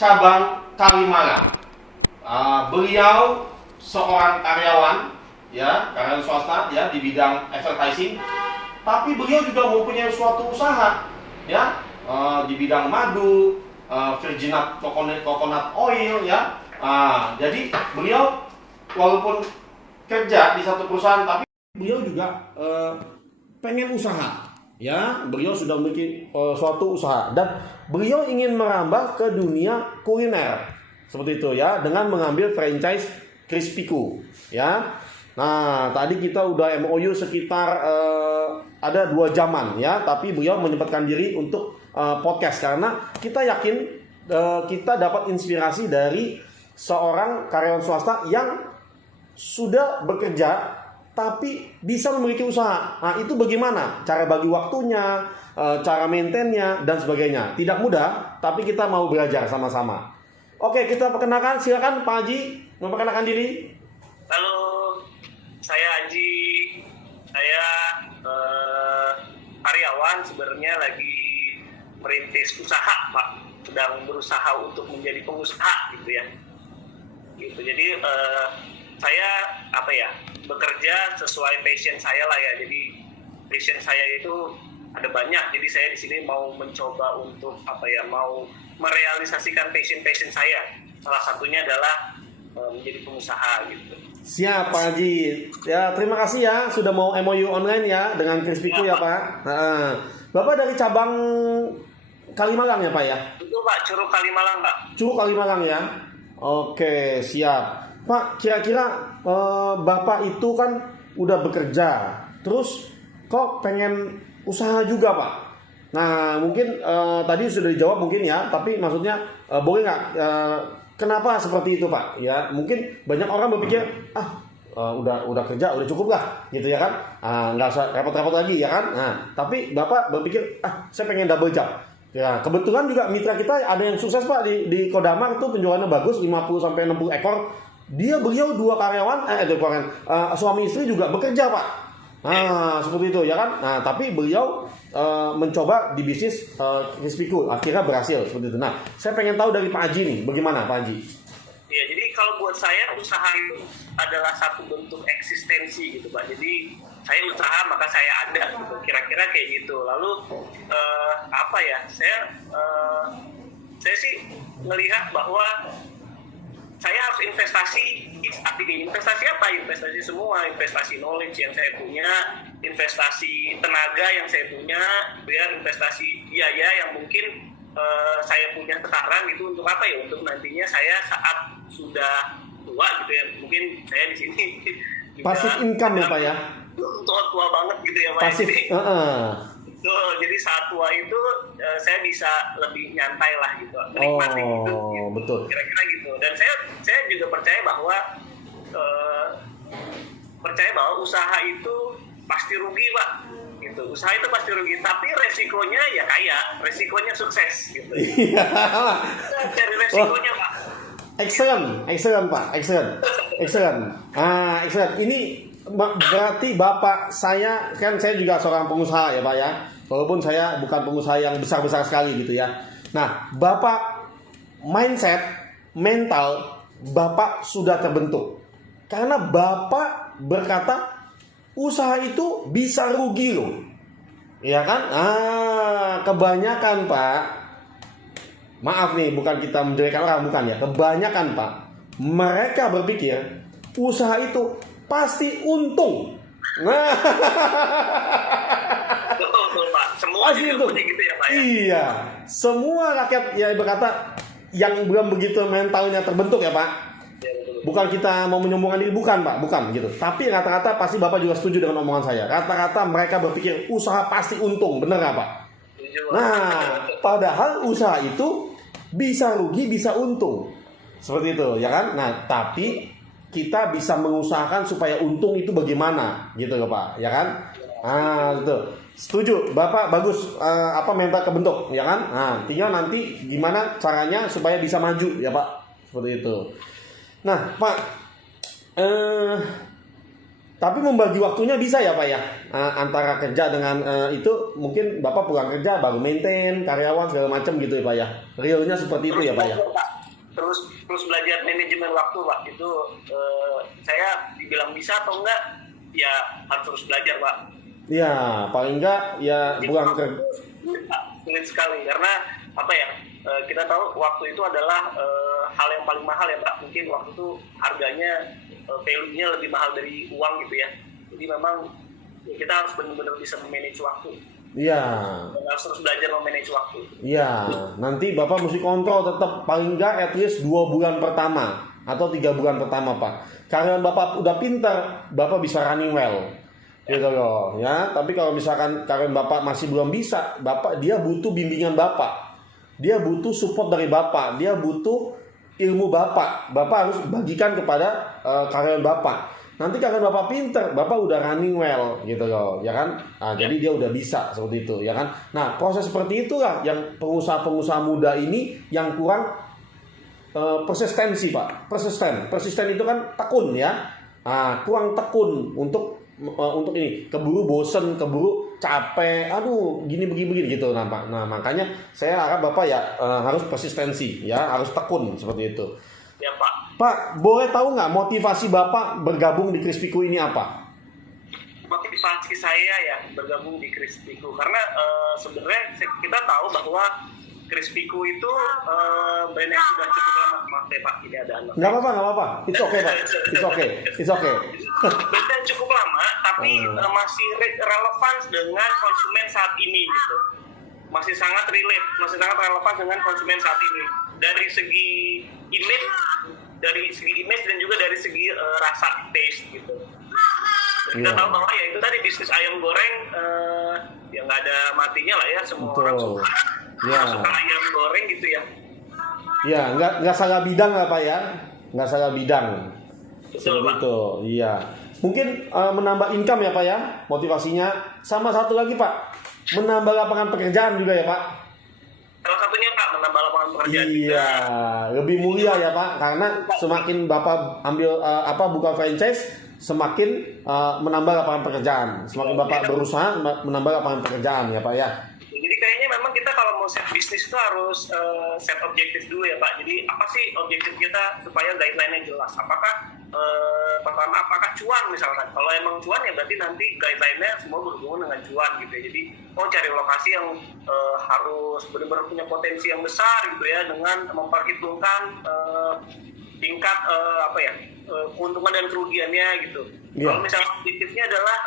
cabang Kalimalang. Beliau seorang karyawan, ya, karyawan swasta, ya, di bidang advertising. Tapi beliau juga mempunyai suatu usaha, ya, di bidang madu, virgin coconut oil, ya. Jadi beliau walaupun kerja di satu perusahaan, tapi beliau juga pengen usaha. Ya, beliau sudah memiliki suatu usaha dan beliau ingin merambah ke dunia kuliner seperti itu, ya, dengan mengambil franchise Crispiku, ya. Nah, tadi kita udah MOU sekitar ada 2 jaman, ya, tapi beliau menyempatkan diri untuk podcast karena kita yakin kita dapat inspirasi dari seorang karyawan swasta yang sudah bekerja tapi bisa memiliki usaha. Nah, itu bagaimana? Cara bagi waktunya, cara maintainnya, dan sebagainya. Tidak mudah, tapi kita mau belajar sama-sama. Oke, kita perkenalkan. Silakan Pak Haji memperkenalkan diri. Halo, saya Haji. Saya karyawan, sebenarnya lagi merintis usaha, Pak. Sedang berusaha untuk menjadi pengusaha, gitu ya. Gitu. Jadi saya bekerja sesuai passion saya lah ya. Jadi passion saya itu ada banyak. Jadi saya di sini mau mencoba untuk mau merealisasikan passion saya. Salah satunya adalah menjadi pengusaha gitu. Siap Pak Haji. Ya, terima kasih ya sudah mau MOU online ya dengan Crispiku ya Pak. Nah, Bapak dari cabang Kalimalang ya Pak ya? Itu Pak, Curug Kalimalang Pak. Curug Kalimalang ya. Oke, siap. Pak, kira-kira Bapak itu kan udah bekerja, terus kok pengen usaha juga Pak? Nah, mungkin tadi sudah dijawab mungkin ya, tapi maksudnya boleh nggak kenapa seperti itu Pak? Ya, mungkin banyak orang berpikir udah kerja udah cukup lah, gitu ya kan? Nggak usah repot-repot lagi ya kan? Nah, tapi Bapak berpikir saya pengen double job. Ya, kebetulan juga mitra kita ada yang sukses Pak di Kodamar itu penjualannya bagus 50-60 ekor. Beliau 2 karyawan, suami istri juga bekerja Pak. Nah, seperti itu ya kan. Nah, tapi beliau mencoba di bisnis Crispiku, akhirnya berhasil seperti itu. Nah, saya pengen tahu dari Pak Haji nih, bagaimana Pak Haji? Ya, jadi kalau buat saya usaha itu adalah satu bentuk eksistensi gitu Pak. Jadi saya usaha maka saya ada gitu. Kira-kira kayak gitu. Lalu saya sih melihat bahwa saya harus investasi. Artinya investasi apa? Investasi semua, investasi knowledge yang saya punya, investasi tenaga yang saya punya, biar investasi biaya yang mungkin saya punya sekarang itu untuk apa ya? Untuk nantinya saya saat sudah tua gitu ya. Mungkin saya di sini pasif income ya Pak ya? Tua banget gitu ya Pak. Pasif. Jadi saat tua itu saya bisa lebih nyantai lah gitu, menikmati gitu. Betul. Kira-kira gitu. Dan saya juga percaya bahwa usaha itu pasti rugi Pak. Gitu. Usaha itu pasti rugi, tapi resikonya ya kaya, resikonya sukses gitu. Iya. Cari resikonya Pak. Excellent Pak, excellent. Excellent. Ini berarti Bapak saya juga seorang pengusaha ya Pak ya. Walaupun saya bukan pengusaha yang besar-besar sekali gitu ya. Nah, Bapak mental Bapak sudah terbentuk. Karena Bapak berkata usaha itu bisa rugi loh. Ya kan? Kebanyakan Pak, maaf nih, bukan kita menjelekkan orang, bukan ya. Kebanyakan Pak, mereka berpikir usaha itu pasti untung. Nah, betul Pak. Semua juga punya gitu ya Pak ya. Iya, semua rakyat ya berkata yang belum begitu mentalnya terbentuk ya Pak. Ya, betul. Bukan kita mau menyombongkan diri, bukan Pak, bukan gitu. Tapi rata-rata pasti Bapak juga setuju dengan omongan saya. Rata-rata mereka berpikir usaha pasti untung, bener nggak Pak? Setuju, Pak. Nah, padahal usaha itu bisa rugi, bisa untung. Seperti itu, ya kan? Nah, tapi kita bisa mengusahakan supaya untung itu bagaimana, gitu loh Pak, ya kan? Gitu. Setuju, Bapak bagus, mental kebentuk, ya kan? Nah, tinggal nanti gimana caranya supaya bisa maju, ya Pak, seperti itu. Nah, Pak, Tapi membagi waktunya bisa ya Pak ya, antara kerja dengan itu mungkin Bapak pulang kerja baru maintain karyawan segala macam gitu ya Pak ya. Realnya seperti itu ya Pak ya. Terus belajar manajemen waktu Pak, itu saya dibilang bisa atau enggak ya harus terus belajar Pak. Iya, paling enggak ya pulang kerja. Sulit sekali karena apa ya, kita tahu waktu itu adalah hal yang paling mahal ya Pak. Mungkin waktu itu harganya value-nya lebih mahal dari uang gitu ya. Jadi memang ya, kita harus benar-benar bisa memanage waktu. Iya. Harus terus belajar memanage waktu. Iya, nanti Bapak mesti kontrol tetap paling enggak at least 2 bulan pertama atau 3 bulan pertama Pak. Karena Bapak udah pintar, Bapak bisa running well. Gitu loh, ya. Tapi kalau misalkan karena Bapak masih belum bisa, dia butuh bimbingan Bapak. Dia butuh support dari Bapak, dia butuh ilmu Bapak. Bapak harus bagikan kepada karyawan Bapak. Nanti karena Bapak pinter, Bapak udah running well gitu loh, ya kan? Nah, jadi dia udah bisa seperti itu, ya kan? Nah, proses seperti itulah yang pengusaha-pengusaha muda ini yang kurang persistensi, Pak. Persisten itu kan tekun ya. Nah, kurang tekun untuk ini, keburu bosen, keburu capek, aduh gini begini gitu. Nah makanya saya harap Bapak ya harus persistensi ya, harus tekun seperti itu ya Pak. Pak, boleh tahu nggak motivasi Bapak bergabung di Crispyku ini apa? Motivasi saya ya bergabung di Crispyku karena sebenarnya kita tahu bahwa Crispyku itu brand yang sudah cukup lama. Maaf ya Pak, ini ada anak. Nggak apa-apa. It's okay Pak, it's okay. Brand yang cukup lama, tapi masih relevan dengan konsumen saat ini gitu. Masih sangat relevan dengan konsumen saat ini. Dari segi image dan juga dari segi rasa taste gitu. Kita tahu bahwa ya itu tadi bisnis ayam goreng ya nggak ada matinya lah ya, semua orang suka. Suka ayam goreng gitu ya. Ya, nggak salah bidang lah Pak ya, nggak salah bidang. Betul Pak. Itu, iya. Mungkin menambah income ya Pak ya, motivasinya. Sama satu lagi Pak, menambah lapangan pekerjaan juga ya Pak. Salah satunya Pak, menambah lapangan pekerjaan. Iya, lebih mulia ya Pak, karena semakin Bapak ambil buka franchise, semakin menambah lapangan pekerjaan. Semakin Bapak berusaha menambah lapangan pekerjaan ya Pak ya. Jadi kayaknya memang kita kalau mau set bisnis itu harus set objektif dulu ya Pak. Jadi apa sih objektif kita supaya guideline-nya jelas? Pertama apakah cuan misalkan? Kalau emang cuan ya berarti nanti guideline-nya semua berhubungan dengan cuan gitu ya. Jadi cari lokasi yang harus benar-benar punya potensi yang besar gitu ya, dengan memperhitungkan tingkat keuntungan dan kerugiannya gitu. Yeah. Kalau misalnya objektifnya adalah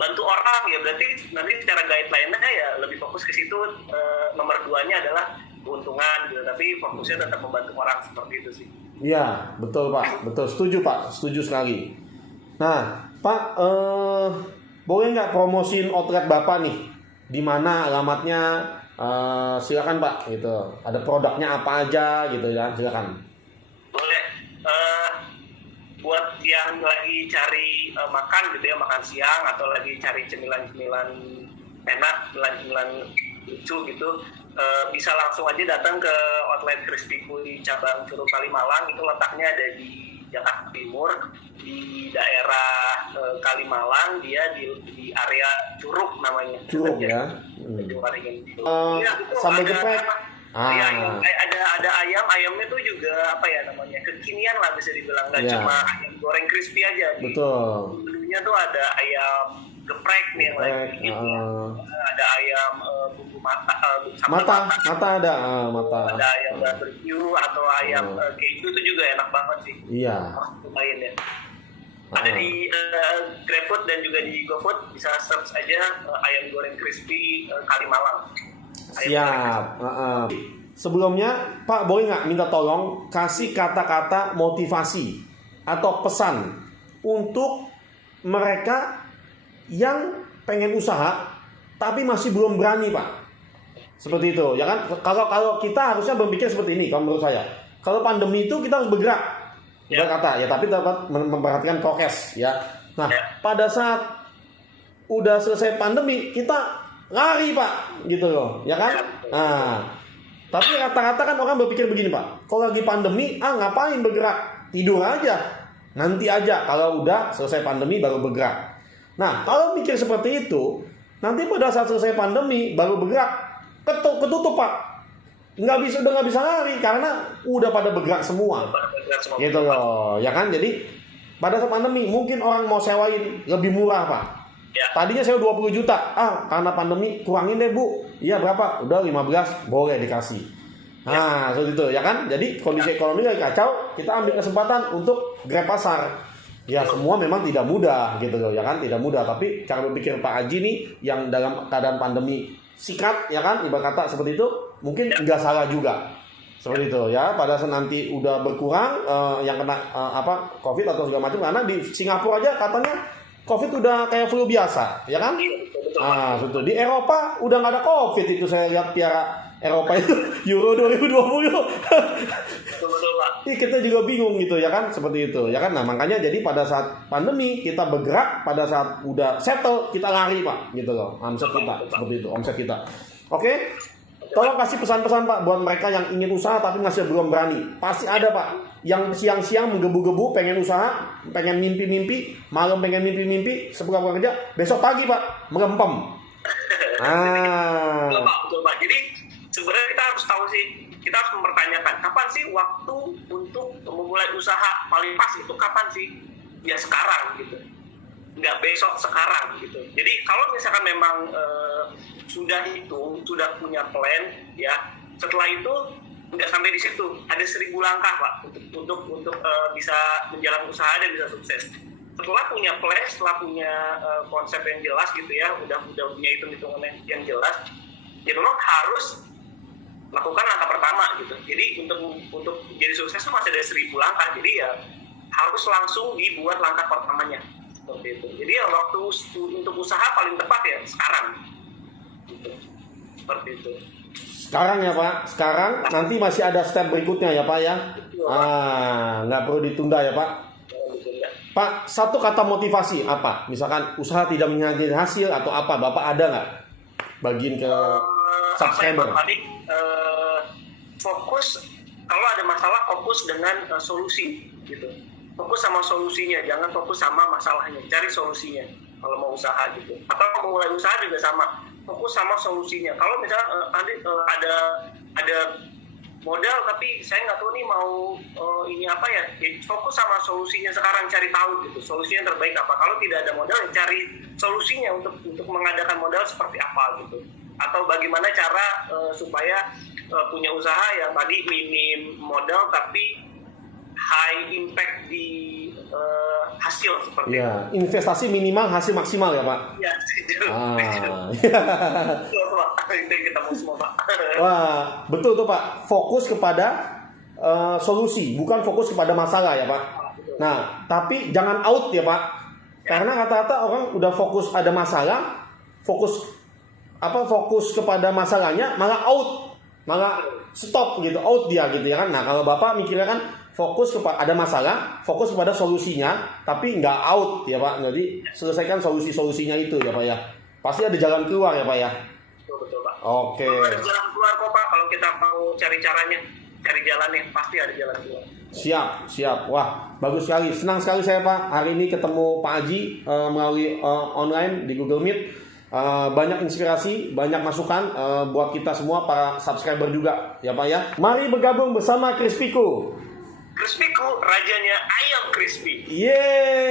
bantu orang ya berarti nanti secara guideline-nya ya lebih fokus ke situ. Nomor 2-nya adalah keuntungan gitu, tapi fokusnya tetap membantu orang, seperti itu sih. Iya, betul Pak, betul, setuju sekali. Nah Pak, boleh nggak promosiin outlet Bapak nih? Di mana alamatnya? Silakan Pak, gitu. Ada produknya apa aja gitu ya, silakan. Boleh. Buat yang lagi cari makan gitu ya, makan siang atau lagi cari cemilan-cemilan enak, cemilan-cemilan lucu gitu, bisa langsung aja datang ke outlet Crispyku di cabang Curug Kalimalang. Itu letaknya ada di Jakarta Timur, di daerah Kalimalang, dia di area Curug namanya. Curug ya. Sampai geprek. Ada ayamnya tuh juga kekinian lah bisa dibilang, nggak cuma ayam goreng crispy aja. Betul. Menunya tuh ada ayam geprek nih yang lagi ada ayam bumbu mata ada ada ayam barbecue atau ayam keju, itu juga enak banget sih. Iya. Lumayan ya. Ada di GrabFood dan juga di GoFood, bisa search aja ayam goreng crispy Kalimalang. Siap. Sebelumnya Pak, boleh nggak minta tolong kasih kata-kata motivasi atau pesan untuk mereka yang pengen usaha tapi masih belum berani Pak, seperti itu ya kan? Kalau kita harusnya berpikir seperti ini, kalau menurut saya, kalau pandemi itu kita harus bergerak kata ya, tapi dapat memperhatikan prokes ya. Nah pada saat udah selesai pandemi kita lari Pak, gitu loh ya kan? Nah tapi rata-rata kan orang berpikir begini Pak, kalau lagi pandemi ngapain bergerak, tidur aja. Nanti aja kalau udah selesai pandemi baru bergerak. Nah, kalau mikir seperti itu, nanti pada saat selesai pandemi baru bergerak, ketutup Pak. Udah nggak bisa lari karena udah pada bergerak semua. Gitu loh, ya kan? Jadi pada saat pandemi mungkin orang mau sewain lebih murah Pak. Ya. Tadinya saya 20 juta. Karena pandemi kurangin deh Bu. Iya berapa? Udah 15, boleh dikasih. Nah, seperti itu ya kan. Jadi kondisi ekonomi lagi kacau, kita ambil kesempatan untuk grab pasar. Ya semua memang tidak mudah gitu loh ya kan, tidak mudah. Tapi cara berpikir Pak Haji nih yang dalam keadaan pandemi sikat ya kan, ibarat kata seperti itu, mungkin nggak salah juga. Seperti itu ya. Pada saat nanti udah berkurang yang kena COVID atau segala macam, karena di Singapura aja katanya COVID udah kayak flu biasa, ya kan? Nah, betul. Di Eropa udah nggak ada COVID itu, saya lihat Piala Eropa itu Euro 2020. Betul Pak. Kita juga bingung gitu ya kan, seperti itu ya kan. Nah makanya jadi pada saat pandemi kita bergerak, pada saat udah settle kita lari Pak, gitu loh. Omset kita seperti itu, omset kita. Oke? Tolong kasih pesan-pesan Pak buat mereka yang ingin usaha tapi masih belum berani. Pasti ada Pak yang siang-siang menggebu-gebu pengen usaha, pengen mimpi-mimpi, malam pengen mimpi-mimpi, sepulang kerja, besok pagi Pak melempem. Betul Pak. Jadi sebenarnya kita harus tahu sih, kita harus mempertanyakan kapan sih waktu untuk memulai usaha paling pas itu kapan sih? Ya sekarang gitu. Nggak besok, sekarang gitu. Jadi kalau misalkan memang sudah punya plan ya, setelah itu nggak sampai di situ, ada 1000 langkah Pak untuk bisa menjalankan usaha dan bisa sukses. Setelah punya plan, setelah punya konsep yang jelas gitu ya, udah punya hitung-hitungan yang jelas, ya memang harus lakukan langkah pertama gitu. Jadi untuk jadi sukses itu masih ada 1000 langkah, jadi ya harus langsung dibuat langkah pertamanya seperti itu. Jadi ya waktu untuk usaha paling tepat ya sekarang gitu. Seperti itu. Sekarang ya Pak, sekarang nanti masih ada step berikutnya ya Pak ya. Nggak perlu ditunda ya Pak. Pak, satu kata motivasi apa? Misalkan usaha tidak menghasilkan hasil atau apa, Bapak ada nggak? Bagiin ke subscriber. Tadi fokus, kalau ada masalah fokus dengan solusi gitu. Fokus sama solusinya, jangan fokus sama masalahnya, cari solusinya kalau mau usaha gitu. Atau mau mulai usaha juga sama, fokus sama solusinya. Kalau misalnya ada modal tapi saya nggak tahu nih mau ini apa ya, fokus sama solusinya sekarang, cari tahu gitu solusinya yang terbaik apa. Kalau tidak ada modal, cari solusinya untuk mengadakan modal seperti apa gitu. Atau bagaimana cara supaya punya usaha yang tadi minim modal tapi high impact di hasil seperti itu. Investasi minimal, hasil maksimal ya Pak. Ya, itu yang kita mau semua Pak. Wah, betul tuh Pak. Fokus kepada solusi, bukan fokus kepada masalah ya Pak. Nah, tapi jangan out ya Pak. Karena kata-kata orang udah fokus ada masalah, fokus kepada masalahnya, malah out, malah stop gitu, out dia gitu ya kan. Nah, kalau Bapak mikirnya kan fokus kepada ada masalah, fokus kepada solusinya, tapi nggak out ya Pak. Jadi selesaikan solusinya itu ya Pak ya. Pasti ada jalan keluar ya Pak ya. Betul Pak. Oke. Ada jalan keluar kok Pak, kalau kita mau cari caranya, cari jalannya, pasti ada jalan keluar. Siap. Wah, bagus sekali. Senang sekali saya Pak hari ini ketemu Pak Haji melalui online di Google Meet. Banyak inspirasi, banyak masukan buat kita semua para subscriber juga ya Pak ya. Mari bergabung bersama Crispyku. Crispyku, rajanya ayam crispy. Yeay.